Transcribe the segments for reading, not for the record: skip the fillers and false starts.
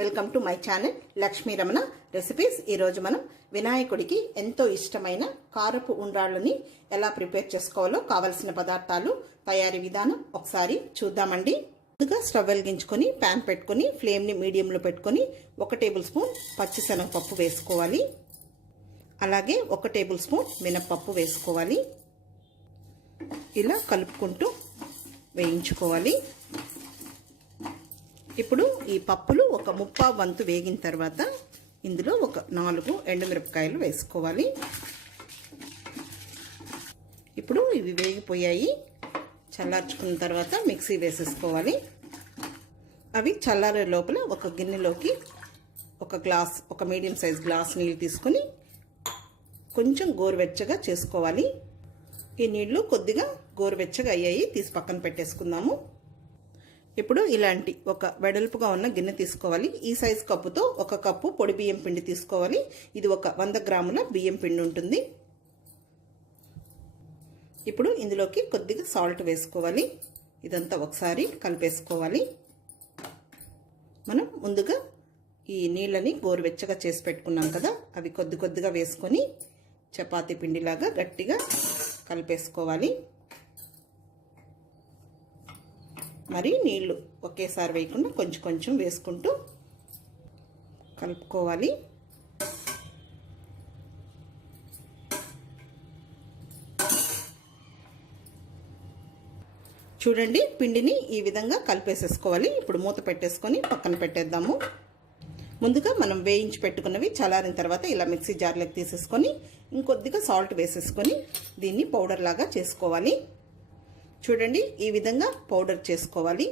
Welcome to my channel Lakshmi Ramana recipes. ఈరోజు మనం వినాయకుడికి ఎంతో ఇష్టమైన కారపు ఉండ్రాళ్ళని ఎలా ప్రిపేర్ చేసుకోవాలో కావలసిన పదార్థాలు, తయారీ విధానం ఒకసారి చూద్దామండి. ముందుగా స్టవ్ వెలిగించుకొని ప్యాన్ పెట్టుకొని ఫ్లేమ్ని మీడియంలో పెట్టుకొని 1 టేబుల్ స్పూన్ పచ్చిశనగపప్పు వేసుకోవాలి. అలాగే 1 టేబుల్ స్పూన్ మినప్పప్పు వేసుకోవాలి. ఇలా కలుపుకుంటూ వేయించుకోవాలి. ఇప్పుడు ఈ పప్పులు ఒక 1/2 వంతు వేగిన తర్వాత ఇందులో ఒక 4 ఎండుమిరపకాయలు వేసుకోవాలి. ఇప్పుడు ఇవి వేగిపోయాయి. చల్లార్చుకున్న తర్వాత మిక్సీ వేసేసుకోవాలి. అవి చల్లారే లోపల ఒక గిన్నెలోకి ఒక మీడియం సైజ్ గ్లాస్ నీళ్ళు తీసుకొని కొంచెం గోరువెచ్చగా చేసుకోవాలి. ఈ నీళ్లు కొద్దిగా గోరువెచ్చగా అయ్యాయి, తీసి పక్కన పెట్టేసుకుందాము. ఇప్పుడు ఇలాంటి ఒక వెడల్పుగా ఉన్న గిన్నె తీసుకోవాలి. ఈ సైజు కప్పుతో 1 కప్పు పొడి బియ్యం పిండి తీసుకోవాలి. ఇది ఒక 100 గ్రాముల బియ్యం పిండి ఉంటుంది. ఇప్పుడు ఇందులోకి కొద్దిగా సాల్ట్ వేసుకోవాలి. ఇదంతా ఒకసారి కలిపేసుకోవాలి. మనం ముందుగా ఈ నీళ్ళని గోరువెచ్చగా చేసి పెట్టుకున్నాం కదా, అవి కొద్దిగా వేసుకొని చపాతీ పిండిలాగా గట్టిగా కలిపేసుకోవాలి. మరి నీళ్లు ఒకేసారి వేయకుండా కొంచెం వేసుకుంటూ కలుపుకోవాలి. చూడండి, పిండిని ఈ విధంగా కలిపేసేసుకోవాలి. ఇప్పుడు మూత పెట్టేసుకొని పక్కన పెట్టేద్దాము. ముందుగా మనం వేయించి పెట్టుకున్నవి చల్లారిన తర్వాత ఇలా మిక్సీ జార్లోకి తీసేసుకొని ఇంకొద్దిగా సాల్ట్ వేసేసుకొని దీన్ని పౌడర్ లాగా చేసుకోవాలి. చూడండి, ఈ విధంగా పౌడర్ చేసుకోవాలి.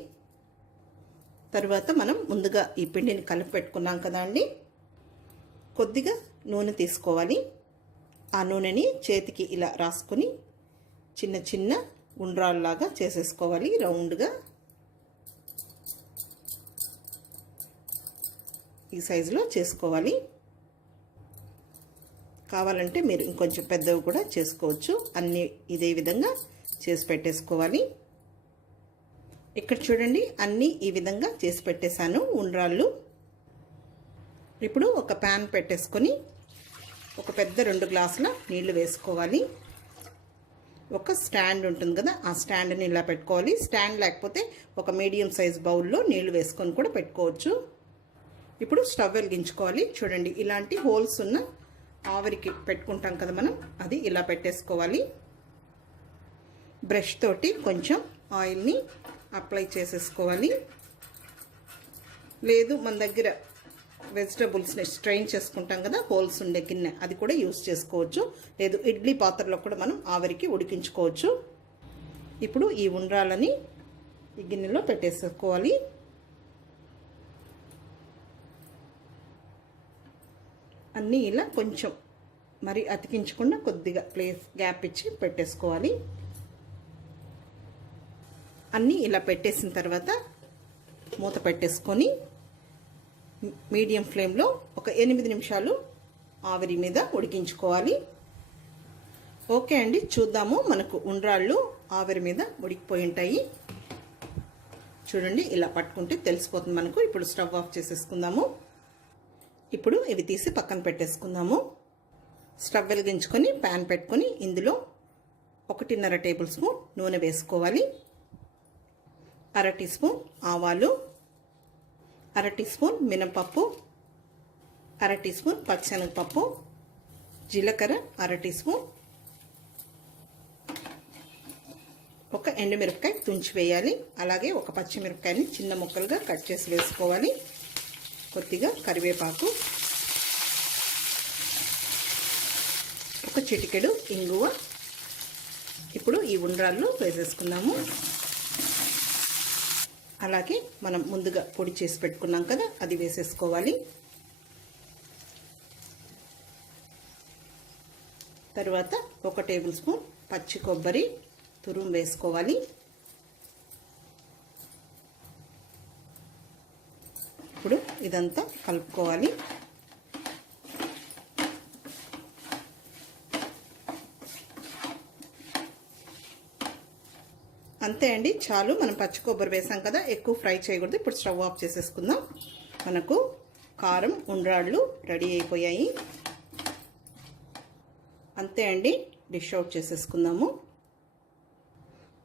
తర్వాత మనం ముందుగా ఈ పిండిని కలిపి పెట్టుకున్నాం కదా అండి, కొద్దిగా నూనె తీసుకోవాలి. ఆ నూనెని చేతికి ఇలా రాసుకొని చిన్న ఉండ్రాల్లాగా చేసేసుకోవాలి. రౌండ్గా ఈ సైజులో చేసుకోవాలి. కావాలంటే మీరు ఇంకొంచెం పెద్దవి కూడా చేసుకోవచ్చు. అన్నీ ఇదే విధంగా చేసి పెట్టేసుకోవాలి. ఇక్కడ చూడండి, అన్నీ ఈ విధంగా చేసి పెట్టేశాను ఉండ్రాళ్ళు. ఇప్పుడు ఒక ప్యాన్ పెట్టేసుకొని ఒక పెద్ద 2 గ్లాసుల నీళ్లు వేసుకోవాలి. ఒక స్టాండ్ ఉంటుంది కదా, ఆ స్టాండ్ని ఇలా పెట్టుకోవాలి. స్టాండ్ లేకపోతే ఒక మీడియం సైజ్ బౌల్లో నీళ్లు వేసుకొని కూడా పెట్టుకోవచ్చు. ఇప్పుడు స్టవ్ వెలిగించుకోవాలి. చూడండి, ఇలాంటి హోల్స్ ఉన్న ఆవిరికి పెట్టుకుంటాం కదా మనం, అది ఇలా పెట్టేసుకోవాలి. బ్రష్ తోటి కొంచెం ఆయిల్ని అప్లై చేసేసుకోవాలి. లేదు మన దగ్గర వెజిటబుల్స్ని స్ట్రెయిన్ చేసుకుంటాం కదా, హోల్స్ ఉండే గిన్నె, అది కూడా యూస్ చేసుకోవచ్చు. లేదు ఇడ్లీ పాత్రలో కూడా మనం ఆవిరికి ఉడికించుకోవచ్చు. ఇప్పుడు ఈ ఉండ్రాలని ఈ గిన్నెలో పెట్టేసుకోవాలి. అన్నీ ఇలా కొంచెం మరి అతికించకుండా కొద్దిగా ప్లేస్ గ్యాప్ ఇచ్చి పెట్టేసుకోవాలి. అన్నీ ఇలా పెట్టేసిన తర్వాత మూత పెట్టేసుకొని మీడియం ఫ్లేమ్లో ఒక 8 నిమిషాలు ఆవిరి మీద ఉడికించుకోవాలి. ఓకే అండి, చూద్దాము. మనకు ఉండ్రాళ్ళు ఆవిరి మీద ఉడికిపోయి ఉంటాయి. చూడండి, ఇలా పట్టుకుంటే తెలిసిపోతుంది మనకు. ఇప్పుడు స్టవ్ ఆఫ్ చేసేసుకుందాము. ఇప్పుడు ఇవి తీసి పక్కన పెట్టేసుకుందాము. స్టవ్ వెలిగించుకొని ప్యాన్ పెట్టుకొని ఇందులో 1.5 టేబుల్ స్పూన్ నూనె వేసుకోవాలి. 1/2 టీ స్పూన్ ఆవాలు, 1/2 టీ స్పూన్ మినపప్పు, 1/2 టీ స్పూన్ పచ్చిశనగపప్పు, జీలకర్ర 1/2 టీ స్పూన్, ఒక ఎండుమిరపకాయ తుంచి వేయాలి. అలాగే ఒక పచ్చిమిరపకాయని చిన్న ముక్కలుగా కట్ చేసి వేసుకోవాలి. కొద్దిగా కరివేపాకు, ఒక చిటికెడు ఇంగువ. ఇప్పుడు ఈ ఉండ్రాళ్ళు వేసేసుకుందాము. అలాగే మనం ముందుగా పొడి చేసి పెట్టుకున్నాం కదా, అది వేసేసుకోవాలి. తర్వాత 1 టేబుల్ స్పూన్ పచ్చి కొబ్బరి తురుము వేసుకోవాలి. ఇప్పుడు ఇదంతా కలుపుకోవాలి. అంతే అండి, చాలు. మనం పచ్చి కొబ్బరి వేసాం కదా, ఎక్కువ ఫ్రై చేయకూడదు. ఇప్పుడు స్టవ్ ఆఫ్ చేసేసుకుందాం. మనకు కారం ఉండ్రాళ్ళు రెడీ అయిపోయాయి. అంతే అండి, డిష్ అవుట్ చేసేసుకుందాము.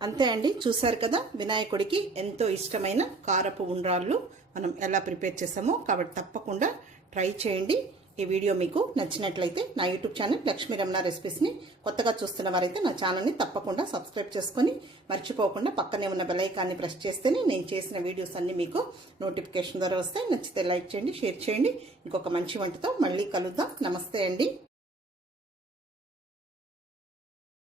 అంతే అండి, చూసారు కదా వినాయకుడికి ఎంతో ఇష్టమైన కారపు ఉండ్రాళ్ళు మనం ఎలా ప్రిపేర్ చేసామో. కాబట్టి తప్పకుండా ట్రై చేయండి. ఈ వీడియో మీకు నచ్చినట్లయితే నా యూట్యూబ్ ఛానల్ లక్ష్మీ రమణ రెసిపీస్ని కొత్తగా చూస్తున్న వారైతే నా ఛానల్ని తప్పకుండా సబ్స్క్రైబ్ చేసుకొని మర్చిపోకుండా పక్కనే ఉన్న బెల్ ఐకాన్ని ప్రెస్ చేస్తేనే నేను చేసిన వీడియోస్ అన్నీ మీకు నోటిఫికేషన్ ద్వారా వస్తాయి. నచ్చితే లైక్ చేయండి, షేర్ చేయండి. ఇంకొక మంచి వంటతో మళ్ళీ కలుద్దాం. నమస్తే అండి.